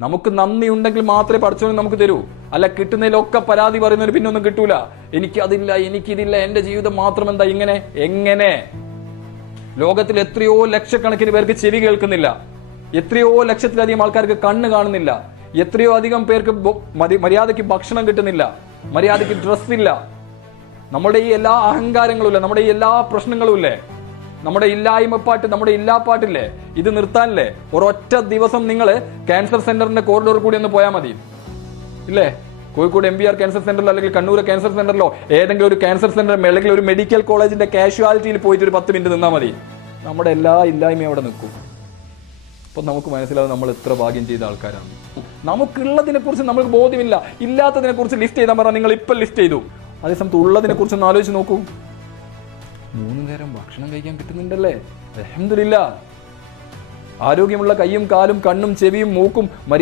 നമുക്ക് നന്ദി ഉണ്ടെങ്കിൽ മാത്രമേ പഠിച്ചവന് നമുക്ക് തരൂ. അല്ല കിട്ടുന്നതിലൊക്കെ പരാതി പറയുന്നവർ പിന്നെ ഒന്നും കിട്ടൂല. എനിക്ക് അതില്ല എനിക്കിതില്ല എന്റെ ജീവിതം മാത്രം എന്താ ഇങ്ങനെ? എങ്ങനെ? ലോകത്തിൽ എത്രയോ ലക്ഷക്കണക്കിന് പേർക്ക് ചെവി കേൾക്കുന്നില്ല. എത്രയോ ലക്ഷത്തിലധികം ആൾക്കാർക്ക് കണ്ണ് കാണുന്നില്ല. എത്രയോ അധികം പേർക്ക് മര്യാദയ്ക്ക് ഭക്ഷണം കിട്ടുന്നില്ല. മര്യാദയ്ക്ക് ഡ്രസ്സില്ല നമ്മുടെ ഈ എല്ലാ അഹങ്കാരങ്ങളും ഇല്ലേ നമ്മുടെ ഈ എല്ലാ പ്രശ്നങ്ങളും ഇല്ലേ? നമ്മുടെ ഇല്ലായ്മപ്പാട്ട് നമ്മുടെ ഇല്ലാപ്പാട്ടില്ലേ ഇത് നിർത്താനില്ലേ? ഒരൊറ്റ ദിവസം നിങ്ങൾ ക്യാൻസർ സെന്ററിന്റെ കോറിഡോർ കൂടി ഒന്ന് പോയാൽ മതി. ഇല്ലേ? Kozhikode M B R cancer സെന്ററിലോ അല്ലെങ്കിൽ കണ്ണൂർ ക്യാൻസർ സെന്ററിലോ ഏതെങ്കിലും ഒരു ക്യാൻസർ സെന്റർ അല്ലെങ്കിൽ ഒരു മെഡിക്കൽ കോളേജിന്റെ കാഷ്വാലിറ്റിയിൽ പോയിട്ട് ഒരു പത്ത് മിനിറ്റ് നിന്നാൽ മതി. നമ്മുടെ എല്ലാ ഇല്ലായ്മയും അവിടെ നിൽക്കും. അപ്പൊ നമുക്ക് മനസ്സിലാവും നമ്മൾ എത്ര ഭാഗ്യം ചെയ്ത ആൾക്കാരാണ്. നമുക്കുള്ളതിനെ കുറിച്ച് നമുക്ക് ബോധ്യമില്ല. ഇല്ലാത്തതിനെ കുറിച്ച് ലിസ്റ്റ് ചെയ്താൽ പറഞ്ഞാൽ നിങ്ങൾ ഇപ്പം ലിസ്റ്റ് ചെയ്തു. അതേസമയത്ത് ഉള്ളതിനെ കുറിച്ച് ഒന്ന് ആലോചിച്ച് നോക്കൂ. മൂന്ന് നേരം ഭക്ഷണം കഴിക്കാൻ കിട്ടുന്നുണ്ടല്ലേ? അലഹമില്ല ആരോഗ്യമുള്ള കൈയും കാലും കണ്ണും ചെവിയും മൂക്കും